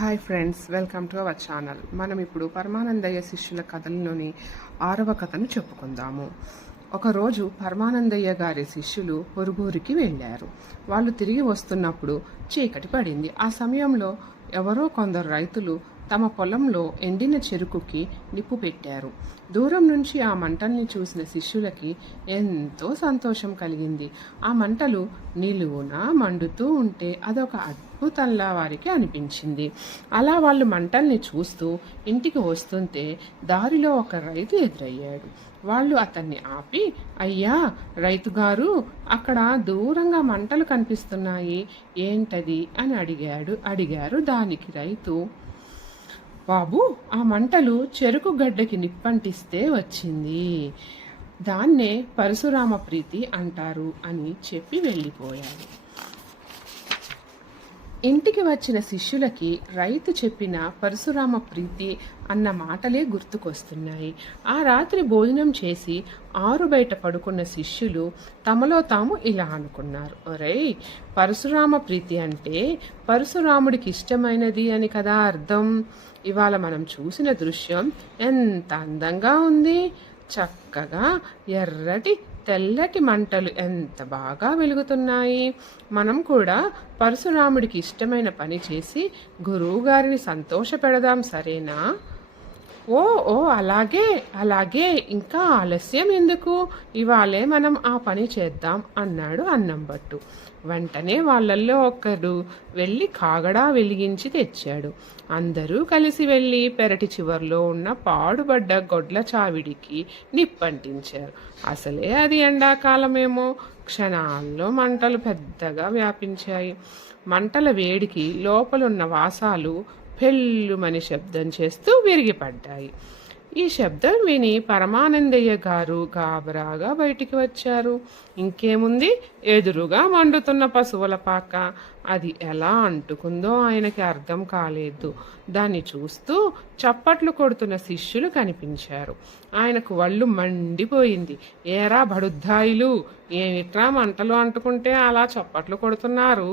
Hi friends, welcome to our channel. మనం ఇప్పుడు పరమానందయ్య శిష్యుల కథల్లోని 6వ కథను చెప్పుకుందాము. ఒకరోజు పరమానందయ్య గారి శిష్యులు పొరుగురికి వెళ్ళారు. వాళ్ళు తిరిగి వస్తున్నప్పుడు చీకటి పడింది. ఆ సమయంలో ఎవరో కొందరు రైతులు తమ పొలంలో ఎండిన చెరుకుకి నిప్పు పెట్టారు. దూరం నుంచి ఆ మంటల్ని చూసిన శిష్యులకి ఎంతో సంతోషం కలిగింది. ఆ మంటలు నిలువునా మండుతూ ఉంటే అదొక అద్భుతంలా వారికి అనిపించింది. అలా వాళ్ళు మంటల్ని చూస్తూ ఇంటికి వస్తుంటే దారిలో ఒక రైతు ఎదురయ్యాడు. వాళ్ళు అతన్ని ఆపి, అయ్యా రైతుగారు, అక్కడ దూరంగా మంటలు కనిపిస్తున్నాయి, ఏంటది అని అడిగారు. దానికి రైతు, బాబు, ఆ మంటలు చెరుకు గడ్డకి నిప్పంటిస్తే వచ్చింది, దాన్నే పరశురామ ప్రీతి అంటారు అని చెప్పి వెళ్ళిపోయాడు. ఇంటికి వచ్చిన శిష్యులకి రైతు చెప్పిన పరశురామ ప్రీతి అన్న మాటలే గుర్తుకొస్తున్నాయి. ఆ రాత్రి భోజనం చేసి ఆరు బయట పడుకున్న శిష్యులు తమలో తాము ఇలా అనుకున్నారు, ఒరేయ్, పరశురామ ప్రీతి అంటే పరశురాముడికి ఇష్టమైనది అని కదా అర్థం. ఇవాళ మనం చూసిన దృశ్యం ఎంత అందంగా ఉంది. చక్కగా ఎర్రటి తెల్లటి మంటలు ఎంత బాగా వెలుగుతున్నాయి. మనం కూడా పరశురాముడికి ఇష్టమైన పని చేసి గురువుగారిని సంతోషపెడదాం, సరేనా? ఓ ఓ అలాగే అలాగే, ఇంకా ఆలస్యం ఎందుకు, ఇవాళే మనం ఆ పని చేద్దాం అన్నాడు అన్నంబట్టు. వెంటనే వాళ్ళల్లో ఒకడు వెళ్ళి కాగడా వెలిగించి తెచ్చాడు. అందరూ కలిసి వెళ్ళి పెరటి చివర్లో ఉన్న పాడుబడ్డ గొడ్ల చావిడికి నిప్పంటించారు. అసలే అది ఎండాకాలమేమో. క్షణాల్లో మంటలు పెద్దగా వ్యాపించాయి. మంటల వేడికి లోపలున్న వాసాలు పెళ్ళుమని శబ్దం చేస్తూ విరిగిపడ్డాయి. ఈ శబ్దం విని పరమానందయ్య గారు గాబరాగా బయటికి వచ్చారు. ఇంకేముంది, ఎదురుగా మండుతున్న పశువుల పాక. అది ఎలా అంటుకుందో ఆయనకి అర్థం కాలేదు. దాన్ని చూస్తూ చప్పట్లు కొడుతున్న శిష్యులు కనిపించారు. ఆయనకు వళ్ళు మండిపోయింది. ఏరా బడుద్దాయిలు, ఏమిట్రా మంటలు అంటుకుంటే అలా చప్పట్లు కొడుతున్నారు,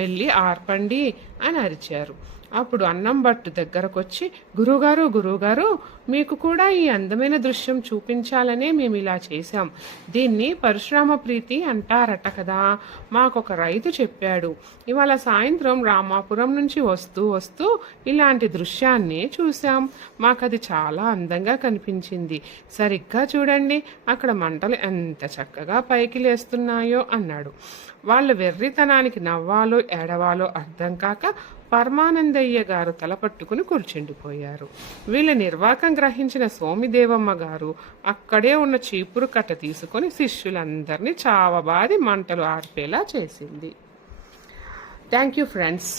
వెళ్ళి ఆర్పండి అని అరిచారు. అప్పుడు అన్నంబట్టు దగ్గరకొచ్చి, గురువుగారు, మీకు కూడా ఈ అందమైన దృశ్యం చూపించాలనే మేము ఇలా చేశాం. దీన్ని పరశురామ ప్రీతి అంటారట కదా. మాకొక రైతు చెప్పాడు. ఇవాళ సాయంత్రం రామాపురం నుంచి వస్తూ ఇలాంటి దృశ్యాన్ని చూసాం. మాకది చాలా అందంగా కనిపించింది. సరిగ్గా చూడండి, అక్కడ మంటలు ఎంత చక్కగా పైకి లేస్తున్నాయో అన్నాడు. వాళ్ళ వెర్రితనానికి నవ్వాలో ఏడవాలో అర్థం కాక పరమానందయ్య గారు తలపట్టుకుని కూర్చుండిపోయారు. వీళ్ళ నిర్వాకం గ్రహించిన సోమిదేవమ్మ గారు అక్కడే ఉన్న చీపురు కట్ట తీసుకొని శిష్యులందరినీ చావబాది మంటలు ఆర్పేలా చేసింది. Thank you friends.